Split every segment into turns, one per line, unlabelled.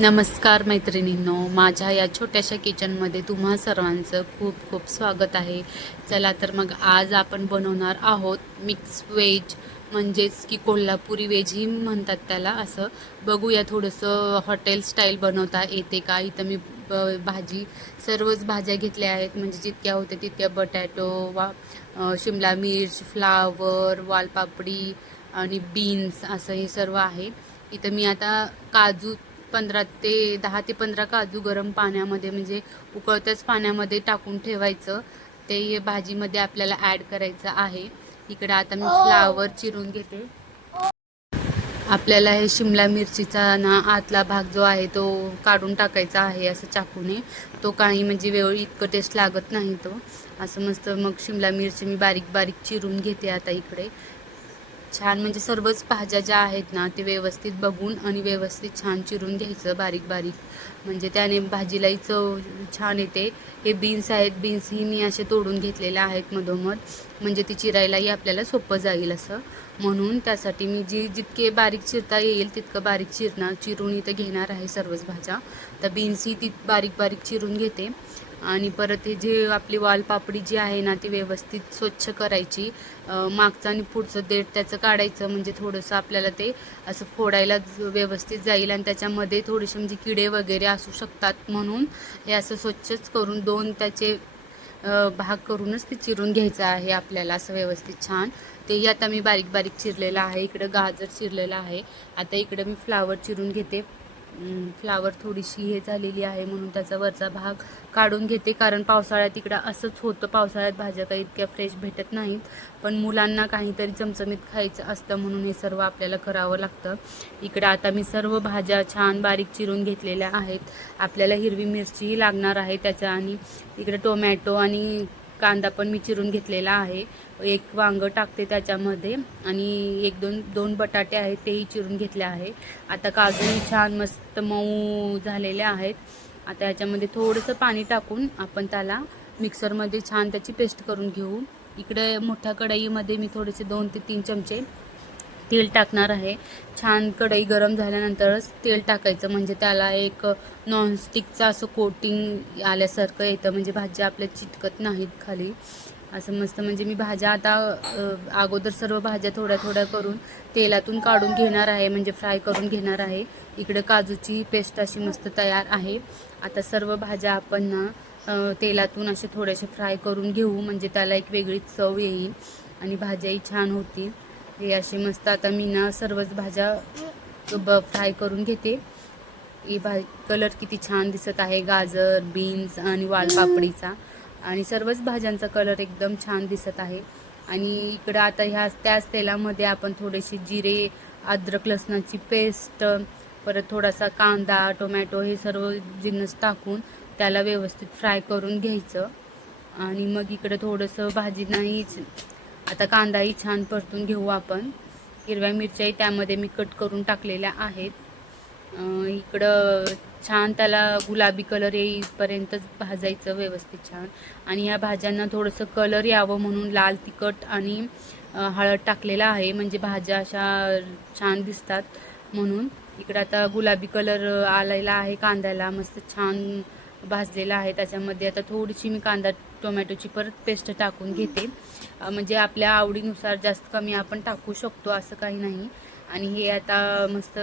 नमस्कार मैत्रिणींनो माझ्या या छोट्याशा किचनमध्ये तुम्हा सर्वांचं खूप खूप स्वागत आहे. चला तर मग आज आपण बनवणार आहोत मिक्स वेज म्हणजेच की कोल्हापुरी वेज ही म्हणतात त्याला असं. बघूया थोडंसं हॉटेल स्टाईल बनवता येते का? इथं मी ब- भाजी सर्वच भाज्या घेतल्या आहेत. म्हणजे जितक्या होत्या तितक्या बटॅटो वा शिमला मिर्च फ्लावर वालपापडी आणि बीन्स असं हे सर्व आहे. इथं मी आता काजू पंधरा ते दहा ते पंधरा काजू गरम पाण्यामध्ये म्हणजे उकळत्याच पाण्यामध्ये टाकून ठेवायचं. ते भाजीमध्ये आपल्याला ॲड करायचं आहे. इकडे आता मी फ्लावर चिरून घेते. आपल्याला हे शिमला मिरचीचा ना आतला भाग जो आहे तो काढून टाकायचा आहे असं चाकूने. तो काही म्हणजे वेळ इतकं टेस्ट लागत नाही तो. असं मस्त मग शिमला मिरची मी बारीक बारीक चिरून घेते आता इकडे. छान म्हणजे सर्वच भाज्या ज्या आहेत ना ते व्यवस्थित बघून आणि व्यवस्थित छान चिरून घ्यायचं बारीक बारीक. म्हणजे त्याने भाजीलाही चव छान येते. हे बीन्स आहेत बीन्स ही मी असे तोडून घेतलेले आहेत मधोमध. म्हणजे ती चिरायलाही आपल्याला सोपं जाईल असं. म्हणून त्यासाठी मी जी जितके बारीक चिरता येईल तितकं बारीक चिरणार चिरून इथं घेणार आहे सर्वच भाज्या. तर बीन्सही ती बारीक बारीक चिरून घेते. आणि परत हे जे आपली वालपापडी जी आहे ना ती व्यवस्थित स्वच्छ करायची. मागचं आणि पुढचं देठ त्याचं काढायचं म्हणजे थोडंसं आपल्याला ते असं फोडायला ज- व्यवस्थित जाईल आणि त्याच्यामध्ये थोडेसे म्हणजे किडे वगैरे असू शकतात म्हणून हे असं स्वच्छच करून दोन त्याचे भाग करूनच ते चिरून घ्यायचं आहे आपल्याला असं व्यवस्थित छान. तेही आता मी बारीक बारीक चिरलेलं आहे. इकडं गाजर चिरलेलं आहे. आता इकडं मी फ्लावर चिरून घेते. फ्लावर थोडीशी हे झालेली आहे म्हणून त्याचा वरचा भाग काढून घेते. कारण पावसाळ्यात इकडं असंच होतं. पावसाळ्यात भाज्या काही इतक्या फ्रेश भेटत नाहीत. पण मुलांना काहीतरी चमचमीत खायचं असतं म्हणून हे सर्व आपल्याला करावं लागतं. इकडं आता मी सर्व भाज्या छान बारीक चिरून घेतलेल्या आहेत. आपल्याला हिरवी मिरचीही लागणार आहे त्याच्या आणि इकडे टोमॅटो आणि कांदा पण मी चिरून घेतलेला आहे. एक वांगं टाकते त्याच्यामध्ये आणि एक दोन दोन बटाटे आहेत तेही चिरून घेतले आहे. आता काजूही छान मस्त मऊ झालेले आहेत. आता याच्यामध्ये थोडंसं पाणी टाकून आपण त्याला मिक्सरमध्ये छान त्याची पेस्ट करून घेऊ. इकडे मोठ्या कढईमध्ये मी थोडेसे दोन ते तीन चमचे तेल टाकणार आहे. छान कढई गरम झाल्यानंतरच तेल टाकायचं. म्हणजे त्याला एक नॉनस्टिकचं असं कोटिंग आल्यासारखं येतं. म्हणजे भाज्या आपल्या चिटकत नाहीत खाली. असं मस्त म्हणजे मी भाज्या आता अगोदर सर्व भाज्या थोड्या थोड्या करून तेलातून काढून घेणार आहे. म्हणजे फ्राय करून घेणार आहे. इकडे काजूची पेस्ट अशी मस्त तयार आहे. आता सर्व भाज्या आपण ना तेलातून असे थोडेसे फ्राय करून घेऊ. म्हणजे त्याला एक वेगळीच चव येईल. आणि भाज्याही छान होतील. हे अशी मस्त आता मी ना सर्वच भाज्या ब फ्राय करून घेते. ही भा कलर किती छान दिसत आहे गाजर बीन्स आणि वालपापडीचा. आणि सर्वच भाज्यांचा कलर एकदम छान दिसत आहे. आणि इकडं आता ह्या त्याच तेलामध्ये आपण थोडेसे जिरे अद्रक लसणाची पेस्ट परत थोडासा कांदा टोमॅटो हे सर्व जिन्नस टाकून त्याला व्यवस्थित फ्राय करून घ्यायचं. आणि मग इकडं थोडंसं भाजी नाहीच आता कांदाही छान परतून घेऊ आपण. हिरव्या मिरच्याही त्यामध्ये मी कट करून टाकलेल्या आहेत. इकडं छान त्याला गुलाबी कलर येईपर्यंतच भाजायचं व्यवस्थित छान. आणि ह्या भाज्यांना थोडंसं कलर यावं म्हणून लाल तिखट आणि हळद टाकलेला आहे. म्हणजे भाज्या अशा छान दिसतात म्हणून. इकडं आता गुलाबी कलर आलेला आहे कांद्याला. मस्त छान भाजलेला आहे. त्याच्यामध्ये आता थोडीशी मी कांदा टोमॅटोची परत पेस्ट टाकून घेते. म्हणजे आपल्या आवडीनुसार जास्त कमी आपण टाकू शकतो असं काही नाही. आणि हे आता मस्त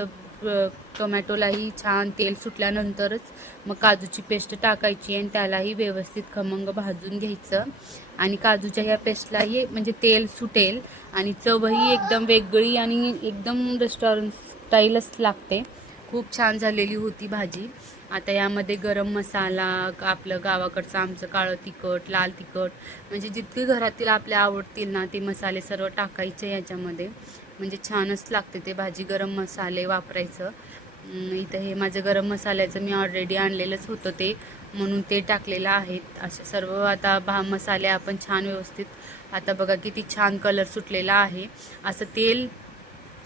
टोमॅटोलाही छान तेल सुटल्यानंतरच मग काजूची पेस्ट टाकायची आणि त्यालाही व्यवस्थित खमंग भाजून घ्यायचं. आणि काजूच्या ह्या पेस्टलाही म्हणजे तेल सुटेल आणि चवही एकदम वेगळी आणि एकदम रेस्टॉरंट स्टाईलच लागते. खूप छान झालेली होती भाजी. आता यामध्ये गरम मसाला आपलं गावाकडचं आमचं काळं तिखट लाल तिखट म्हणजे जितके घरातील आपल्या आवडतील ना ते मसाले सर्व टाकायचे याच्यामध्ये. म्हणजे छानच लागते ते भाजी गरम मसाले वापरायचं. इथं हे माझं गरम मसाल्याचं मी ऑलरेडी आणलेलंच होतं ते म्हणून ते टाकलेलं आहेत असे सर्व आता भा मसाले आपण छान व्यवस्थित आता बघा किती छान कलर सुटलेला आहे. असं तेल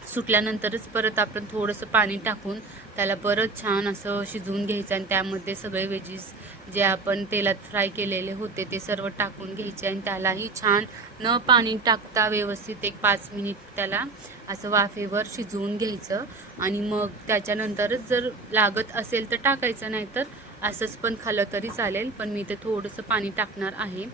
सुटल्यानंतरच परत आपण थोडंसं पाणी टाकून त्याला परत छान असं शिजवून घ्यायचं आणि त्यामध्ये सगळे वेजीस जे आपण तेलात फ्राय केलेले होते ते सर्व टाकून घ्यायचे आणि त्यालाही छान न पाणी टाकता व्यवस्थित एक पाच मिनिट त्याला असं वाफेवर शिजवून घ्यायचं. आणि मग त्याच्यानंतरच जर लागत असेल तर टाकायचं नाही तर असंच पण खाल्लं तरी चालेल पण मी ते थोडंसं पाणी टाकणार आहे.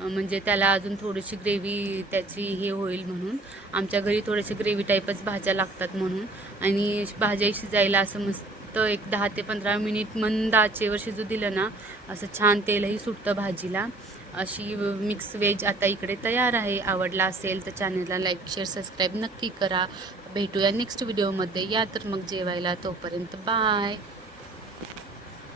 म्हणजे त्याला अजून थोडीशी ग्रेव्ही त्याची हे होईल म्हणून. आमच्या घरी थोडेसे ग्रेव्ही टाईपच भाज्या लागतात म्हणून. आणि भाज्या शिजायला असं मस्त एक दहा ते पंधरा मिनिट मंद आचेवर शिजू दिलं ना असं छान तेलही सुटतं भाजीला. अशी मिक्स वेज आता इकडे तयार आहे. आवडला असेल तर चॅनलला लाईक शेअर सबस्क्राईब नक्की करा. भेटूया नेक्स्ट व्हिडिओमध्ये. या तर मग जेवायला तोपर्यंत बाय.